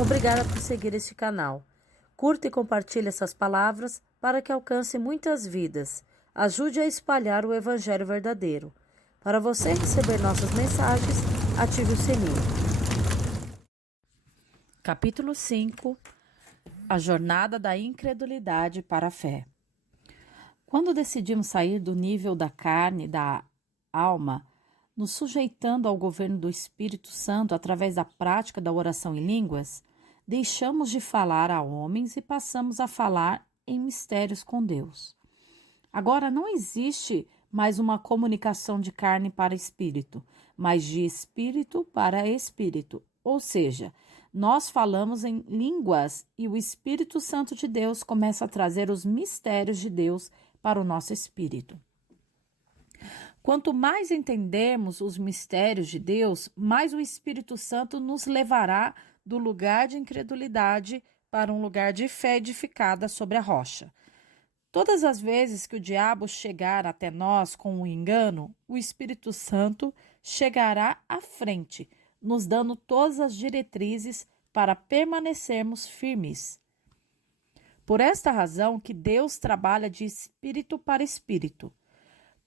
Obrigada por seguir este canal. Curta e compartilhe essas palavras para que alcance muitas vidas. Ajude a espalhar o Evangelho verdadeiro. Para você receber nossas mensagens, ative o sininho. Capítulo 5. A jornada da incredulidade para a fé. Quando decidimos sair do nível da carne e da alma, nos sujeitando ao governo do Espírito Santo através da prática da oração em línguas, deixamos de falar a homens e passamos a falar em mistérios com Deus. Agora não existe mais uma comunicação de carne para espírito, mas de espírito para espírito. Ou seja, nós falamos em línguas e o Espírito Santo de Deus começa a trazer os mistérios de Deus para o nosso espírito. Quanto mais entendermos os mistérios de Deus, mais o Espírito Santo nos levará do lugar de incredulidade para um lugar de fé edificada sobre a rocha. Todas as vezes que o diabo chegar até nós com um engano, o Espírito Santo chegará à frente, nos dando todas as diretrizes para permanecermos firmes. Por esta razão que Deus trabalha de espírito para espírito,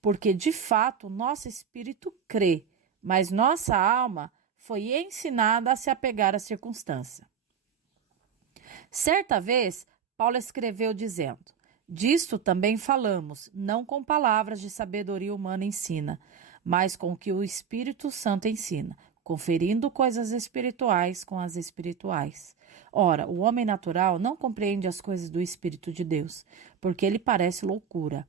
porque de fato nosso espírito crê, mas nossa alma foi ensinada a se apegar à circunstância. Certa vez, Paulo escreveu dizendo: disto também falamos, não com palavras de sabedoria humana ensina, mas com o que o Espírito Santo ensina, conferindo coisas espirituais com as espirituais. Ora, o homem natural não compreende as coisas do Espírito de Deus, porque ele parece loucura,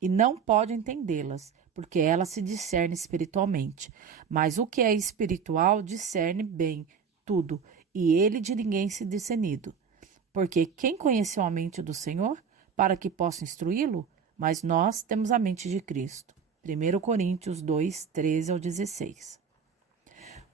e não pode entendê-las, porque elas se discernem espiritualmente. Mas o que é espiritual discerne bem tudo, e ele de ninguém se discernido. Porque quem conheceu a mente do Senhor, para que possa instruí-lo? Mas nós temos a mente de Cristo. 1 Coríntios 2, 13 ao 16.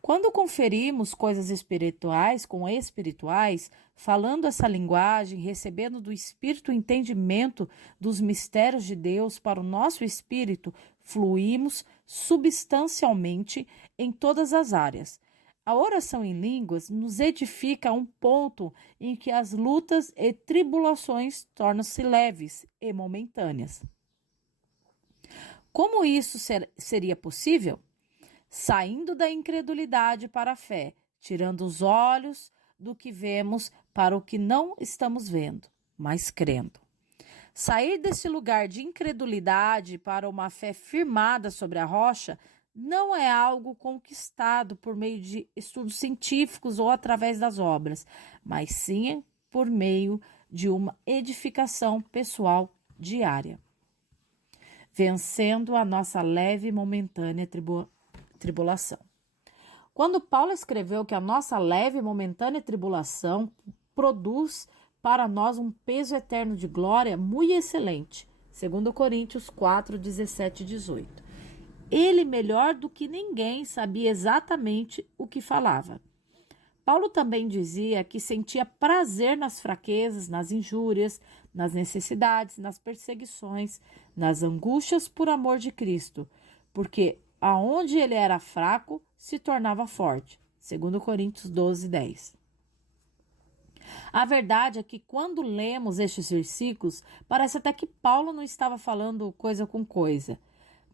Quando conferimos coisas espirituais com espirituais, falando essa linguagem, recebendo do Espírito o entendimento dos mistérios de Deus para o nosso espírito, fluímos substancialmente em todas as áreas. A oração em línguas nos edifica a um ponto em que as lutas e tribulações tornam-se leves e momentâneas. Como isso seria possível? Saindo da incredulidade para a fé, tirando os olhos do que vemos para o que não estamos vendo, mas crendo. Sair desse lugar de incredulidade para uma fé firmada sobre a rocha não é algo conquistado por meio de estudos científicos ou através das obras, mas sim por meio de uma edificação pessoal diária, vencendo a nossa leve e momentânea tribulação. Quando Paulo escreveu que a nossa leve e momentânea tribulação produz para nós um peso eterno de glória muito excelente, 2 Coríntios 4, 17 e 18. Ele, melhor do que ninguém, sabia exatamente o que falava. Paulo também dizia que sentia prazer nas fraquezas, nas injúrias, nas necessidades, nas perseguições, nas angústias por amor de Cristo, porque aonde ele era fraco, se tornava forte. 2 Coríntios 12, 10. A verdade é que quando lemos estes versículos, parece até que Paulo não estava falando coisa com coisa,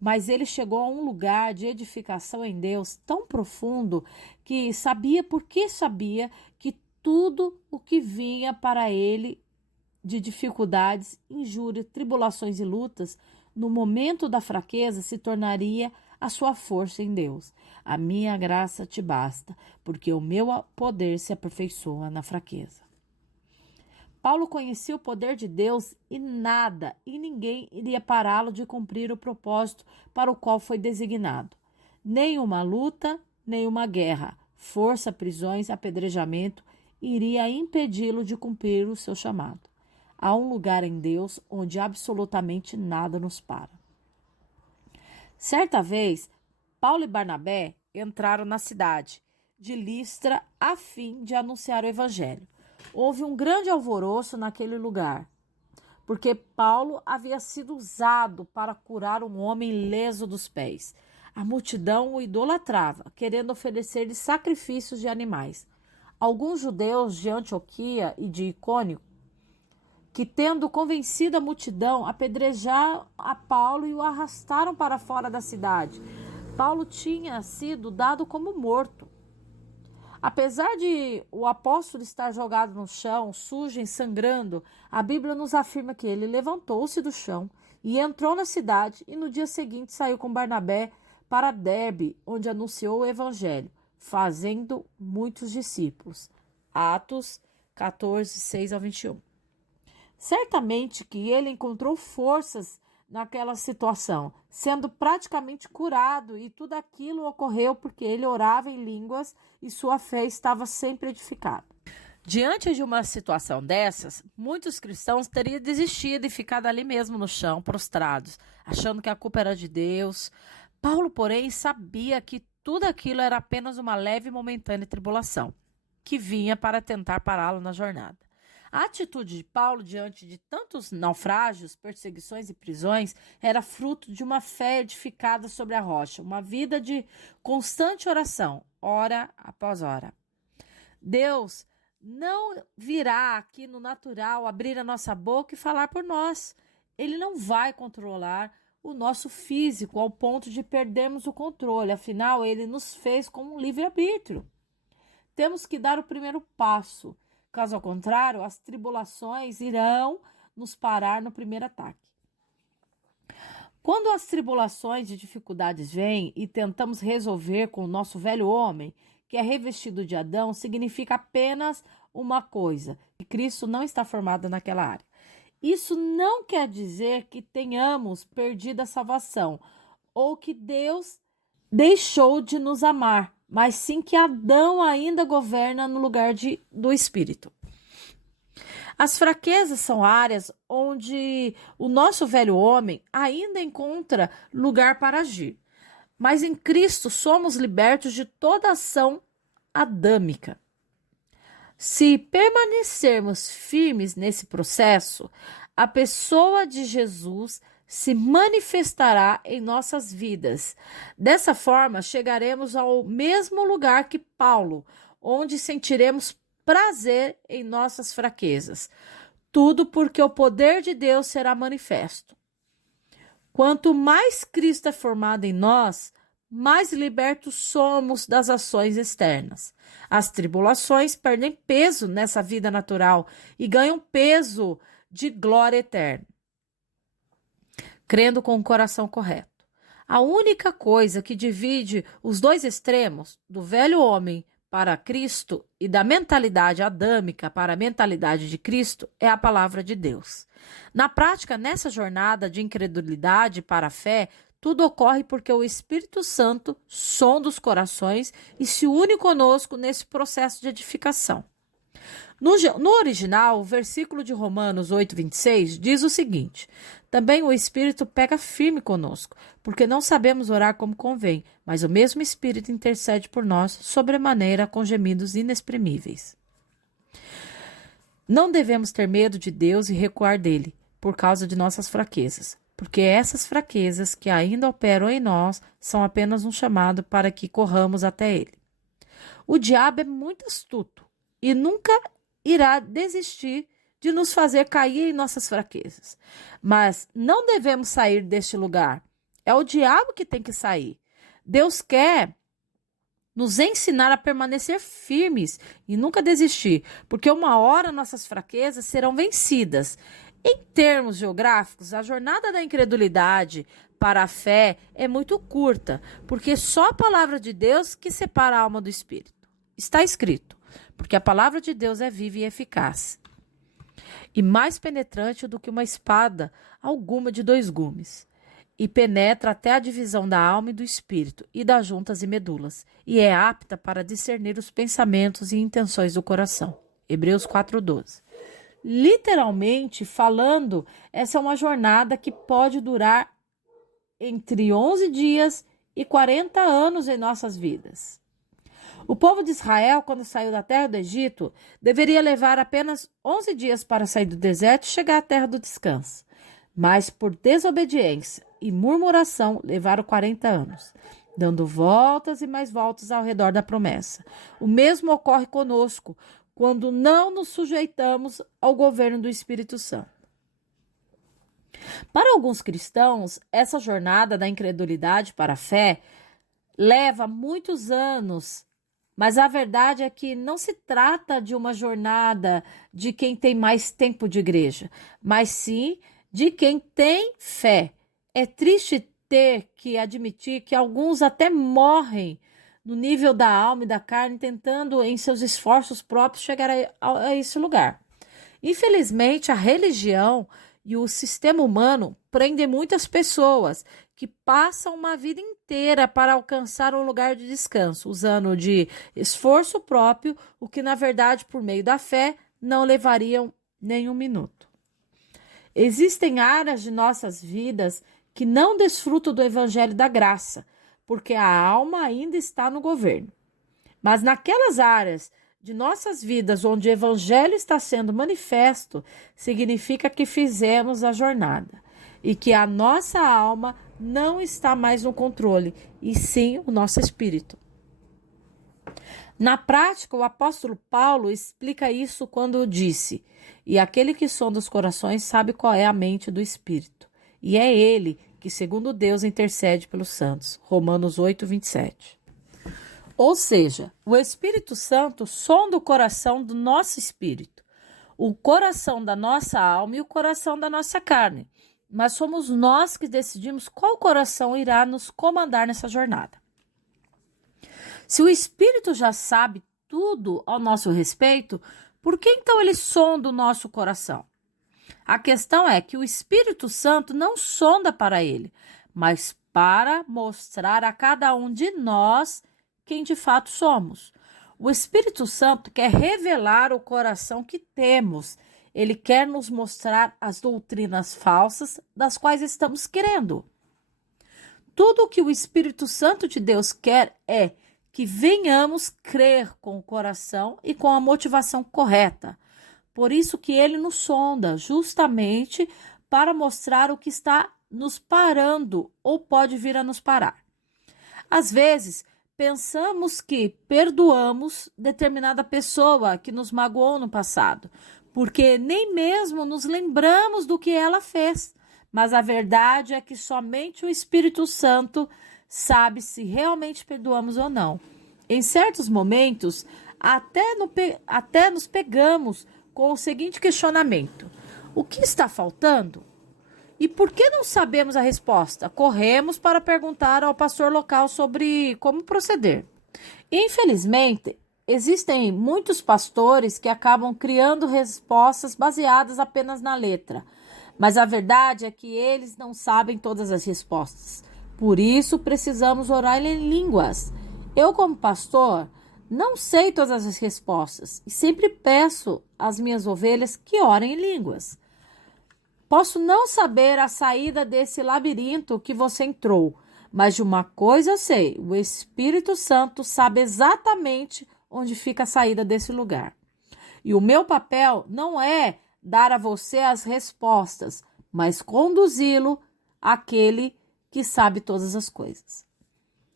mas ele chegou a um lugar de edificação em Deus tão profundo que sabia que tudo o que vinha para ele de dificuldades, injúrias, tribulações e lutas, no momento da fraqueza se tornaria a sua força em Deus. A minha graça te basta, porque o meu poder se aperfeiçoa na fraqueza. Paulo conhecia o poder de Deus e nada e ninguém iria pará-lo de cumprir o propósito para o qual foi designado. Nem uma luta, nem uma guerra, força, prisões, apedrejamento iria impedi-lo de cumprir o seu chamado. Há um lugar em Deus onde absolutamente nada nos para. Certa vez, Paulo e Barnabé entraram na cidade de Listra a fim de anunciar o evangelho. Houve um grande alvoroço naquele lugar, porque Paulo havia sido usado para curar um homem leso dos pés. A multidão o idolatrava, querendo oferecer-lhe sacrifícios de animais. Alguns judeus de Antioquia e de Icônio, que tendo convencido a multidão, apedrejaram a Paulo e o arrastaram para fora da cidade. Paulo tinha sido dado como morto. Apesar de o apóstolo estar jogado no chão, sujo e sangrando, a Bíblia nos afirma que ele levantou-se do chão e entrou na cidade, e no dia seguinte saiu com Barnabé para Derbe, onde anunciou o evangelho, fazendo muitos discípulos. Atos 14, 6-21. Certamente que ele encontrou forças naquela situação, sendo praticamente curado, e tudo aquilo ocorreu porque ele orava em línguas e sua fé estava sempre edificada. Diante de uma situação dessas, muitos cristãos teriam desistido e ficado ali mesmo no chão, prostrados, achando que a culpa era de Deus. Paulo, porém, sabia que tudo aquilo era apenas uma leve e momentânea tribulação, que vinha para tentar pará-lo na jornada. A atitude de Paulo diante de tantos naufrágios, perseguições e prisões era fruto de uma fé edificada sobre a rocha, uma vida de constante oração, hora após hora. Deus não virá aqui no natural abrir a nossa boca e falar por nós. Ele não vai controlar o nosso físico ao ponto de perdermos o controle. Afinal, ele nos fez com um livre-arbítrio. Temos que dar o primeiro passo. Caso ao contrário, as tribulações irão nos parar no primeiro ataque. Quando as tribulações e dificuldades vêm e tentamos resolver com o nosso velho homem, que é revestido de Adão, significa apenas uma coisa: que Cristo não está formado naquela área. Isso não quer dizer que tenhamos perdido a salvação ou que Deus deixou de nos amar, mas sim que Adão ainda governa no lugar do Espírito. As fraquezas são áreas onde o nosso velho homem ainda encontra lugar para agir, mas em Cristo somos libertos de toda ação adâmica. Se permanecermos firmes nesse processo, a pessoa de Jesus se manifestará em nossas vidas. Dessa forma, chegaremos ao mesmo lugar que Paulo, onde sentiremos prazer em nossas fraquezas. Tudo porque o poder de Deus será manifesto. Quanto mais Cristo é formado em nós, mais libertos somos das ações externas. As tribulações perdem peso nessa vida natural e ganham peso de glória eterna. Crendo com o coração correto. A única coisa que divide os dois extremos, do velho homem para Cristo e da mentalidade adâmica para a mentalidade de Cristo, é a palavra de Deus. Na prática, nessa jornada de incredulidade para a fé, tudo ocorre porque o Espírito Santo sonda os corações e se une conosco nesse processo de edificação. No original, o versículo de Romanos 8:26 diz o seguinte: também o Espírito pega firme conosco, porque não sabemos orar como convém, mas o mesmo Espírito intercede por nós sobremaneira com gemidos inexprimíveis. Não devemos ter medo de Deus e recuar dele, por causa de nossas fraquezas, porque essas fraquezas que ainda operam em nós são apenas um chamado para que corramos até ele. O diabo é muito astuto e nunca irá desistir de nos fazer cair em nossas fraquezas. Mas não devemos sair deste lugar. É o diabo que tem que sair. Deus quer nos ensinar a permanecer firmes e nunca desistir, porque uma hora nossas fraquezas serão vencidas. Em termos geográficos, a jornada da incredulidade para a fé é muito curta, porque só a palavra de Deus que separa a alma do espírito. Está escrito: porque a palavra de Deus é viva e eficaz, e mais penetrante do que uma espada alguma de 2 gumes, e penetra até a divisão da alma e do espírito, e das juntas e medulas, e é apta para discernir os pensamentos e intenções do coração. Hebreus 4:12. Literalmente falando, essa é uma jornada que pode durar entre 11 dias e 40 anos em nossas vidas. O povo de Israel, quando saiu da terra do Egito, deveria levar apenas 11 dias para sair do deserto e chegar à terra do descanso. Mas por desobediência e murmuração levaram 40 anos. dando voltas e mais voltas ao redor da promessa. O mesmo ocorre conosco quando não nos sujeitamos ao governo do Espírito Santo. Para alguns cristãos, essa jornada da incredulidade para a fé leva muitos anos, mas a verdade é que não se trata de uma jornada de quem tem mais tempo de igreja, mas sim de quem tem fé. É triste ter que admitir que alguns até morrem no nível da alma e da carne, tentando em seus esforços próprios chegar a esse lugar. Infelizmente, a religião e o sistema humano prendem muitas pessoas que passam uma vida inteira para alcançar um lugar de descanso, usando de esforço próprio, o que na verdade, por meio da fé, não levariam nem um minuto. Existem áreas de nossas vidas que não desfrutam do evangelho da graça, porque a alma ainda está no governo. Mas naquelas áreas de nossas vidas onde o evangelho está sendo manifesto, significa que fizemos a jornada e que a nossa alma não está mais no controle, e sim o nosso espírito. Na prática, o apóstolo Paulo explica isso quando disse: "E aquele que sonda os corações sabe qual é a mente do espírito, e é ele que, segundo Deus, intercede pelos santos." Romanos 8, 27. Ou seja, o Espírito Santo sonda o coração do nosso espírito, o coração da nossa alma e o coração da nossa carne. Mas somos nós que decidimos qual coração irá nos comandar nessa jornada. Se o Espírito já sabe tudo ao nosso respeito, por que então ele sonda o nosso coração? A questão é que o Espírito Santo não sonda para ele, mas para mostrar a cada um de nós quem de fato somos. O Espírito Santo quer revelar o coração que temos. Ele quer nos mostrar as doutrinas falsas das quais estamos querendo. Tudo o que o Espírito Santo de Deus quer é que venhamos crer com o coração e com a motivação correta. Por isso que ele nos sonda, justamente para mostrar o que está nos parando ou pode vir a nos parar. Às vezes, pensamos que perdoamos determinada pessoa que nos magoou no passado, porque nem mesmo nos lembramos do que ela fez. Mas a verdade é que somente o Espírito Santo sabe se realmente perdoamos ou não. Em certos momentos, até nos pegamos com o seguinte questionamento: o que está faltando? E por que não sabemos a resposta? Corremos para perguntar ao pastor local sobre como proceder. Infelizmente, existem muitos pastores que acabam criando respostas baseadas apenas na letra. Mas a verdade é que eles não sabem todas as respostas. Por isso, precisamos orar em línguas. Eu, como pastor, não sei todas as respostas e sempre peço às minhas ovelhas que orem em línguas. Posso não saber a saída desse labirinto que você entrou, mas de uma coisa eu sei: o Espírito Santo sabe exatamente onde fica a saída desse lugar. E o meu papel não é dar a você as respostas, mas conduzi-lo àquele que sabe todas as coisas.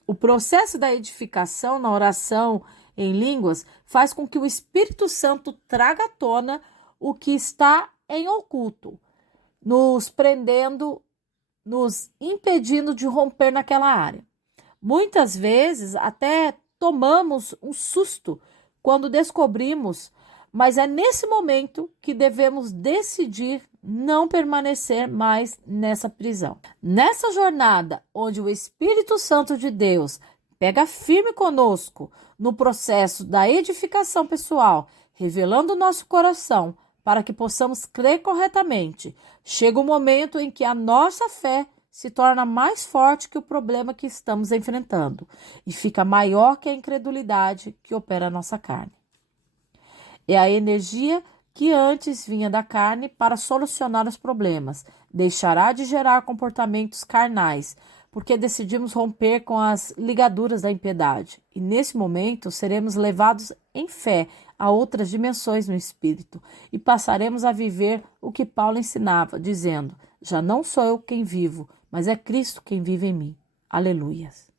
O processo da edificação na oração em línguas faz com que o Espírito Santo traga à tona o que está em oculto, nos prendendo, nos impedindo de romper naquela área. Muitas vezes até tomamos um susto quando descobrimos, mas é nesse momento que devemos decidir não permanecer mais nessa prisão. Nessa jornada onde o Espírito Santo de Deus pega firme conosco no processo da edificação pessoal, revelando o nosso coração para que possamos crer corretamente, chega o momento em que a nossa fé se torna mais forte que o problema que estamos enfrentando e fica maior que a incredulidade que opera a nossa carne. É a energia que antes vinha da carne para solucionar os problemas deixará de gerar comportamentos carnais, porque decidimos romper com as ligaduras da impiedade. E nesse momento seremos levados em fé a outras dimensões no espírito e passaremos a viver o que Paulo ensinava, dizendo: já não sou eu quem vivo, mas é Cristo quem vive em mim. Aleluias.